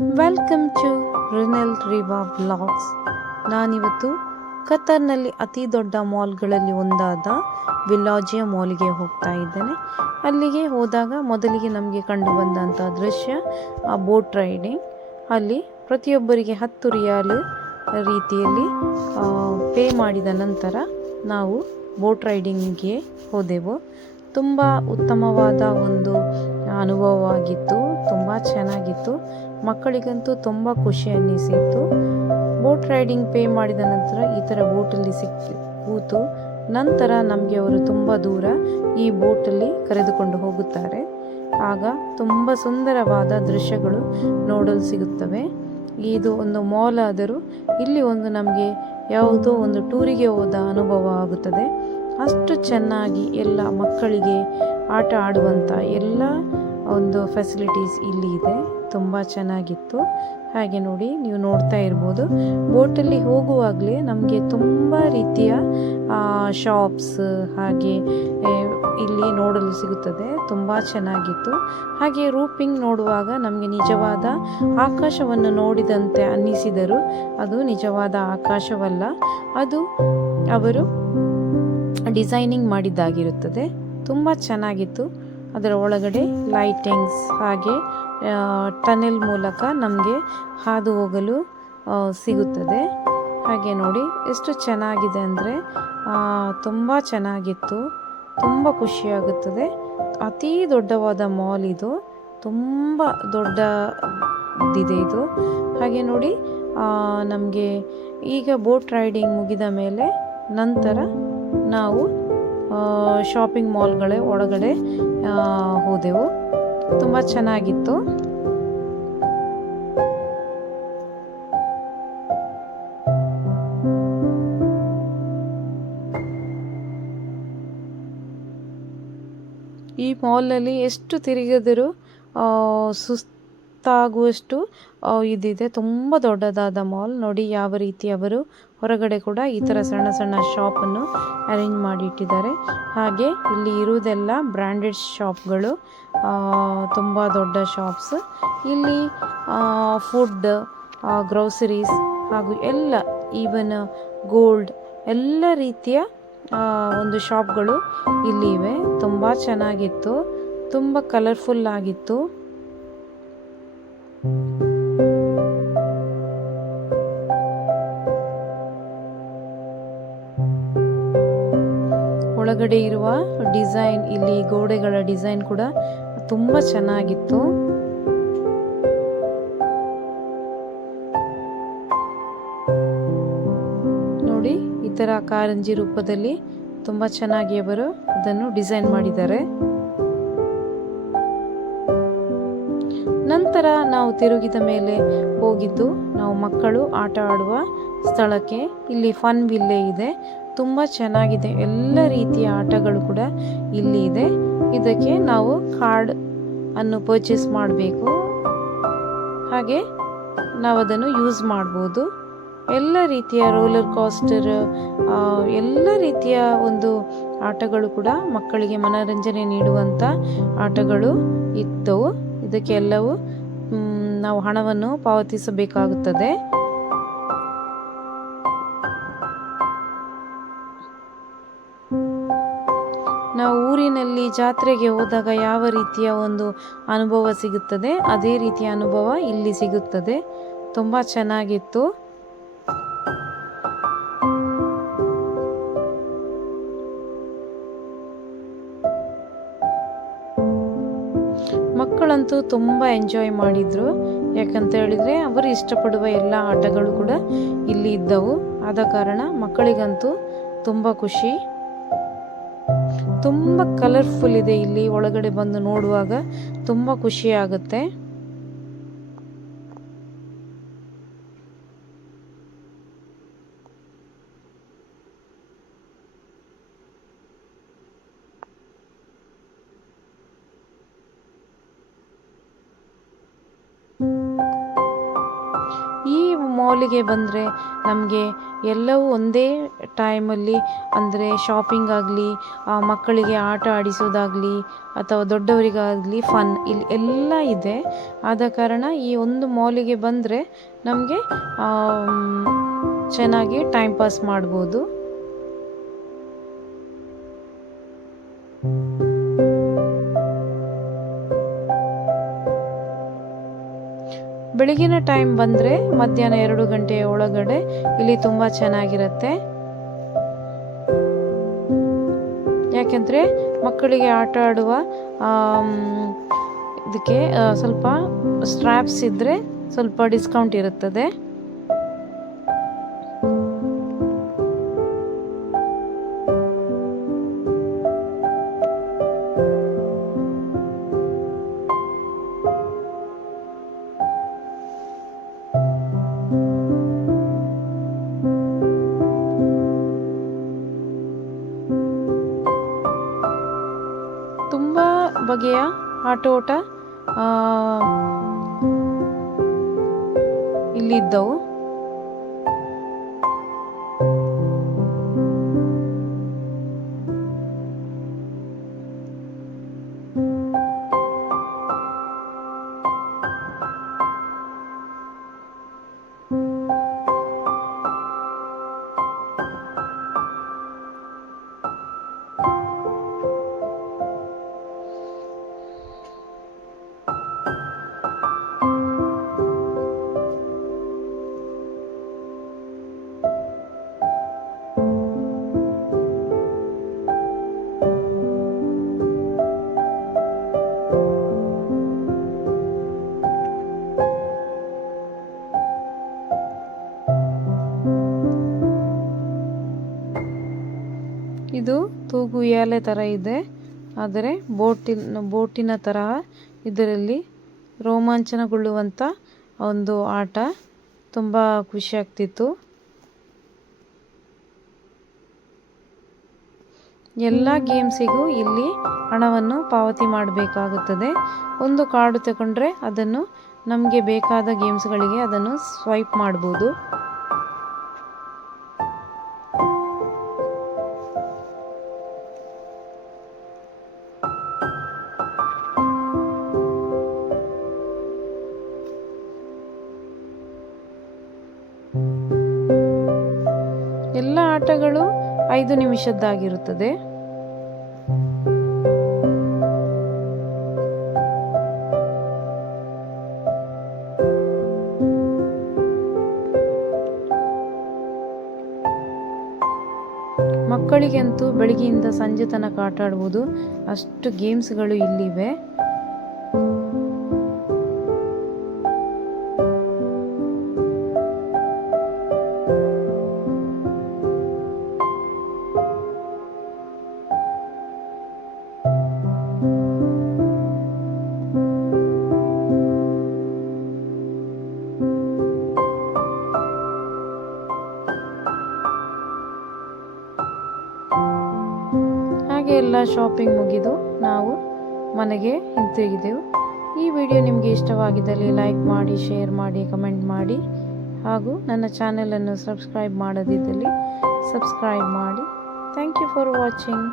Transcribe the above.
Welcome to ರಿನೆಲ್ ರಿವಾ vlogs. ನಾನಿವತ್ತು ಕತರ್ನಲ್ಲಿ ಅತಿ ದೊಡ್ಡ ಮಾಲ್ಗಳಲ್ಲಿ ಒಂದಾದ ವಿಲಾಜಿಯಾ ಮಾಲ್ಗೆ ಹೋಗ್ತಾ ಇದ್ದೇನೆ. ಅಲ್ಲಿಗೆ ಹೋದಾಗ ಮೊದಲಿಗೆ ನಮಗೆ ಕಂಡು ಬಂದಂಥ ದೃಶ್ಯ ಬೋಟ್ ರೈಡಿಂಗ್. ಅಲ್ಲಿ ಪ್ರತಿಯೊಬ್ಬರಿಗೆ 10 ರಿಯಾಲ್ ರೀತಿಯಲ್ಲಿ ಪೇ ಮಾಡಿದ ನಂತರ ನಾವು ಬೋಟ್ ರೈಡಿಂಗ್ಗೆ ಹೋದೆವು. ತುಂಬ ಉತ್ತಮವಾದ ಒಂದು ಅನುಭವವಾಗಿತ್ತು, ತುಂಬ ಚೆನ್ನಾಗಿತ್ತು. ಮಕ್ಕಳಿಗಂತೂ ತುಂಬ ಖುಷಿ ಅನ್ನಿಸಿತ್ತು. ಬೋಟ್ ರೈಡಿಂಗ್ ಪೇ ಮಾಡಿದ ನಂತರ ಈ ಥರ ಬೋಟಲ್ಲಿ ಕೂತು ನಂತರ ನಮಗೆ ಅವರು ತುಂಬ ದೂರ ಈ ಬೋಟಲ್ಲಿ ಕರೆದುಕೊಂಡು ಹೋಗುತ್ತಾರೆ. ಆಗ ತುಂಬ ಸುಂದರವಾದ ದೃಶ್ಯಗಳು ನೋಡಲು ಸಿಗುತ್ತವೆ. ಇದು ಒಂದು ಮಾಲ್ ಆದರೂ ಇಲ್ಲಿ ಒಂದು ನಮಗೆ ಯಾವುದೋ ಒಂದು ಟೂರಿಗೆ ಹೋದ ಅನುಭವ ಆಗುತ್ತದೆ. ಅಷ್ಟು ಚೆನ್ನಾಗಿ ಎಲ್ಲ ಮಕ್ಕಳಿಗೆ ಆಟ ಆಡುವಂಥ ಎಲ್ಲ ಒಂದು ಫೆಸಿಲಿಟೀಸ್ ಇಲ್ಲಿ ಇದೆ. ತುಂಬ ಚೆನ್ನಾಗಿತ್ತು. ಹಾಗೆ ನೋಡಿ, ನೀವು ನೋಡ್ತಾ ಇರ್ಬೋದು, ಬೋಟಲ್ಲಿ ಹೋಗುವಾಗಲೇ ನಮಗೆ ತುಂಬ ರೀತಿಯ ಶಾಪ್ಸ್ ಹಾಗೆ ಇಲ್ಲಿ ನೋಡಲು ಸಿಗುತ್ತದೆ. ತುಂಬ ಚೆನ್ನಾಗಿತ್ತು. ಹಾಗೆ ರೂಪಿಂಗ್ ನೋಡುವಾಗ ನಮಗೆ ನಿಜವಾದ ಆಕಾಶವನ್ನು ನೋಡಿದಂತೆ ಅನ್ನಿಸಿದರೂ ಅದು ನಿಜವಾದ ಆಕಾಶವಲ್ಲ, ಅದು ಅವರು ಡಿಸೈನಿಂಗ್ ಮಾಡಿದ್ದಾಗಿರುತ್ತದೆ. ತುಂಬ ಚೆನ್ನಾಗಿತ್ತು. ಅದರ ಒಳಗಡೆ ಲೈಟಿಂಗ್ಸ್ ಹಾಗೆ ಟನೆಲ್ ಮೂಲಕ ನಮಗೆ ಹಾದು ಹೋಗಲು ಸಿಗುತ್ತದೆ. ಹಾಗೆ ನೋಡಿ ಎಷ್ಟು ಚೆನ್ನಾಗಿದೆ ಅಂದರೆ ತುಂಬ ಚೆನ್ನಾಗಿತ್ತು. ತುಂಬ ಖುಷಿಯಾಗುತ್ತದೆ. ಅತೀ ದೊಡ್ಡವಾದ ಮಾಲ್ ಇದು, ತುಂಬ ದೊಡ್ಡದಿದೆ ಇದು. ಹಾಗೆ ನೋಡಿ, ನಮಗೆ ಈಗ ಬೋಟ್ ರೈಡಿಂಗ್ ಮುಗಿದ ಮೇಲೆ ನಂತರ ನಾವು ಶಾಪಿಂಗ್ ಮಾಲ್ಗಳ ಒಳಗಡೆ ಹೋದೆವು. ತುಂಬ ಚೆನ್ನಾಗಿತ್ತು. ಈ ಮಾಲಲ್ಲಿ ಎಷ್ಟು ತಿರುಗಿದರೂ ಸುಸ್ತಾಗುವಷ್ಟು ಇದಿದೆ. ತುಂಬ ದೊಡ್ಡದಾದ ಮಾಲ್. ನೋಡಿ ಯಾವ ರೀತಿ ಅವರು ಹೊರಗಡೆ ಕೂಡ ಈ ಥರ ಸಣ್ಣ ಸಣ್ಣ ಶಾಪನ್ನು ಅರೇಂಜ್ ಮಾಡಿ ಇಟ್ಟಿದ್ದಾರೆ. ಹಾಗೆ ಇಲ್ಲಿ ಇರುವುದೆಲ್ಲ ಬ್ರ್ಯಾಂಡೆಡ್ ಶಾಪ್ಗಳು, ತುಂಬ ದೊಡ್ಡ ಶಾಪ್ಸ್. ಇಲ್ಲಿ ಫುಡ್, ಗ್ರೋಸರೀಸ್ ಹಾಗೂ ಎಲ್ಲ ಈವನ್ ಗೋಲ್ಡ್ ಎಲ್ಲ ರೀತಿಯ ಒಂದು ಶಾಪ್ಗಳು ಇಲ್ಲಿ ಇವೆ. ತುಂಬ ಚೆನ್ನಾಗಿತ್ತು, ತುಂಬ ಕಲರ್ಫುಲ್ ಆಗಿತ್ತು. ಒಳಗಡೆ ಇರುವ ಡಿಸೈನ್, ಇಲ್ಲಿ ಗೋಡೆಗಳ ಡಿಸೈನ್ ಕೂಡ ತುಂಬ ಚೆನ್ನಾಗಿತ್ತು. ನೋಡಿ, ಈ ಥರ ಕಾರಂಜಿ ರೂಪದಲ್ಲಿ ತುಂಬ ಚೆನ್ನಾಗಿ ಅವರು ಅದನ್ನು ಡಿಸೈನ್ ಮಾಡಿದ್ದಾರೆ. ನಂತರ ನಾವು ತಿರುಗಿದ ಮೇಲೆ ಹೋಗಿದ್ದು ನಾವು ಮಕ್ಕಳು ಆಟ ಆಡುವ ಸ್ಥಳಕ್ಕೆ. ಇಲ್ಲಿ ಫನ್ ವಿಲ್ಲೇ ಇದೆ, ತುಂಬ ಚೆನ್ನಾಗಿದೆ. ಎಲ್ಲ ರೀತಿಯ ಆಟಗಳು ಕೂಡ ಇಲ್ಲಿ ಇದೆ. ಇದಕ್ಕೆ ನಾವು ಕಾರ್ಡ್ ಅನ್ನು ಪರ್ಚೇಸ್ ಮಾಡಬೇಕು, ಹಾಗೆ ನಾವು ಅದನ್ನು ಯೂಸ್ ಮಾಡ್ಬೋದು. ಎಲ್ಲ ರೀತಿಯ ರೋಲರ್ ಕೋಸ್ಟರ್, ಎಲ್ಲ ರೀತಿಯ ಒಂದು ಆಟಗಳು ಕೂಡ ಮಕ್ಕಳಿಗೆ ಮನೋರಂಜನೆ ನೀಡುವಂಥ ಆಟಗಳು ಇದ್ದವು. ಇದಕ್ಕೆ ಎಲ್ಲವೂ ನಾವು ಹಣವನ್ನು ಪಾವತಿಸಬೇಕಾಗುತ್ತದೆ. ನಾವು ಊರಿನಲ್ಲಿ ಜಾತ್ರೆಗೆ ಹೋದಾಗ ಯಾವ ರೀತಿಯ ಒಂದು ಅನುಭವ ಸಿಗುತ್ತದೆ, ಅದೇ ರೀತಿಯ ಅನುಭವ ಇಲ್ಲಿ ಸಿಗುತ್ತದೆ. ತುಂಬ ಚೆನ್ನಾಗಿತ್ತು. ಮಕ್ಕಳಂತೂ ತುಂಬ ಎಂಜಾಯ್ ಮಾಡಿದರು. ಯಾಕಂತ ಹೇಳಿದರೆ ಅವರು ಇಷ್ಟಪಡುವ ಎಲ್ಲ ಆಟಗಳು ಕೂಡ ಇಲ್ಲಿ ಇದ್ದವು. ಆದ ಕಾರಣ ಮಕ್ಕಳಿಗಂತೂ ತುಂಬ ಖುಷಿ. ತುಂಬ ಕಲರ್ಫುಲ್ ಇದೆ. ಇಲ್ಲಿ ಒಳಗಡೆ ಬಂದು ನೋಡುವಾಗ ತುಂಬ ಖುಷಿ ಆಗುತ್ತೆ. ಈ ಮಾಲಿಗೆ ಬಂದರೆ ನಮಗೆ ಎಲ್ಲವೂ ಒಂದೇ ಟೈಮಲ್ಲಿ, ಅಂದರೆ ಶಾಪಿಂಗ್ ಆಗಲಿ, ಮಕ್ಕಳಿಗೆ ಆಟ ಆಡಿಸೋದಾಗಲಿ ಅಥವಾ ದೊಡ್ಡವರಿಗಾಗಲಿ ಫನ್ ಇಲ್ಲಿ ಎಲ್ಲ ಇದೆ. ಆದ ಕಾರಣ ಈ ಒಂದು ಮಾಲಿಗೆ ಬಂದರೆ ನಮಗೆ ಚೆನ್ನಾಗಿ ಟೈಮ್ ಪಾಸ್ ಮಾಡ್ಬೋದು. ಬೆಳಗಿನ ಟೈಮ್ ಬಂದರೆ ಮಧ್ಯಾಹ್ನ 2 ಗಂಟೆಯ ಒಳಗಡೆ ಇಲ್ಲಿ ತುಂಬ ಚೆನ್ನಾಗಿರುತ್ತೆ. ಯಾಕೆಂದರೆ ಮಕ್ಕಳಿಗೆ ಆಟ ಆಡುವ ಇದಕ್ಕೆ ಸ್ವಲ್ಪ ಸ್ಟ್ರ್ಯಾಪ್ಸ್ ಇದ್ದರೆ ಸ್ವಲ್ಪ ಡಿಸ್ಕೌಂಟ್ ಇರುತ್ತದೆ. ತುಂಬ ಬಗೆಯ ಆಟೋಟ ಇಲ್ಲಿದ್ದವು. ಇದು ತೂಗು ಉಯ್ಯಾಲೆ ಥರ ಇದೆ, ಆದರೆ ಬೋಟಿನ ತರಹ ಇದರಲ್ಲಿ ರೋಮಾಂಚನಗೊಳ್ಳುವಂಥ ಒಂದು ಆಟ. ತುಂಬ ಖುಷಿ ಆಗ್ತಿತ್ತು. ಎಲ್ಲ ಗೇಮ್ಸಿಗೂ ಇಲ್ಲಿ ಹಣವನ್ನು ಪಾವತಿ ಮಾಡಬೇಕಾಗುತ್ತದೆ. ಒಂದು ಕಾರ್ಡು ತಗೊಂಡ್ರೆ ಅದನ್ನು ನಮಗೆ ಬೇಕಾದ ಗೇಮ್ಸ್ಗಳಿಗೆ ಅದನ್ನು ಸ್ವೈಪ್ ಮಾಡ್ಬೋದು. ಎಲ್ಲ ಆಟಗಳು 5 ನಿಮಿಷದ್ದಾಗಿರುತ್ತದೆ. ಮಕ್ಕಳಿಗಂತೂ ಬೆಳಗ್ಗೆಯಿಂದ ಸಂಜೆ ತನಕ ಆಟ ಆಡ್ಬೋದು, ಅಷ್ಟು ಗೇಮ್ಸ್ಗಳು ಇಲ್ಲಿವೆ. ಹಾಗೆ ಎಲ್ಲ ಶಾಪಿಂಗ್ ಮುಗಿದು ನಾವು ಮನೆಗೆ ಹಿಂತಿರುಗಿದೆವು. ಈ ವಿಡಿಯೋ ನಿಮಗೆ ಇಷ್ಟವಾಗಿದ್ದಲ್ಲಿ ಲೈಕ್ ಮಾಡಿ, ಶೇರ್ ಮಾಡಿ, ಕಮೆಂಟ್ ಮಾಡಿ, ಹಾಗೂ ನನ್ನ ಚಾನೆಲನ್ನು ಸಬ್ಸ್ಕ್ರೈಬ್ ಮಾಡದಿದ್ದಲ್ಲಿ ಸಬ್ಸ್ಕ್ರೈಬ್ ಮಾಡಿ. Thank you for watching.